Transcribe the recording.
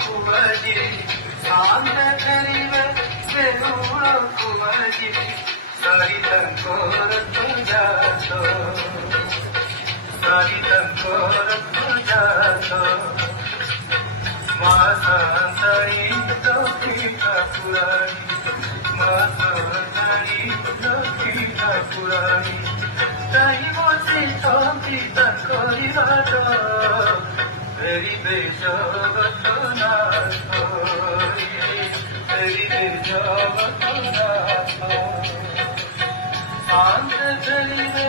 ಕುಮಜಿ ಶಾಂತ ಕರಿವೆ ಬೆರುಳ ಕುಮಜಿ ಸರಿತಂಕೋರ ತುಜಾತೋ ಸರಿತಂಕೋರ ತುಜಾತೋ ಮಾಸಂತರಿ ಲೋಕಿತ ಪುರಾಣಿ ಮಾಸಂತರಿ ಲೋಕಿತ ಪುರಾಣಿ তাই বসে সংকীর্তন করিবার ফেরিবে জগত নাথ ফেরিবে জগত নাথ শান্ত ফেরিবে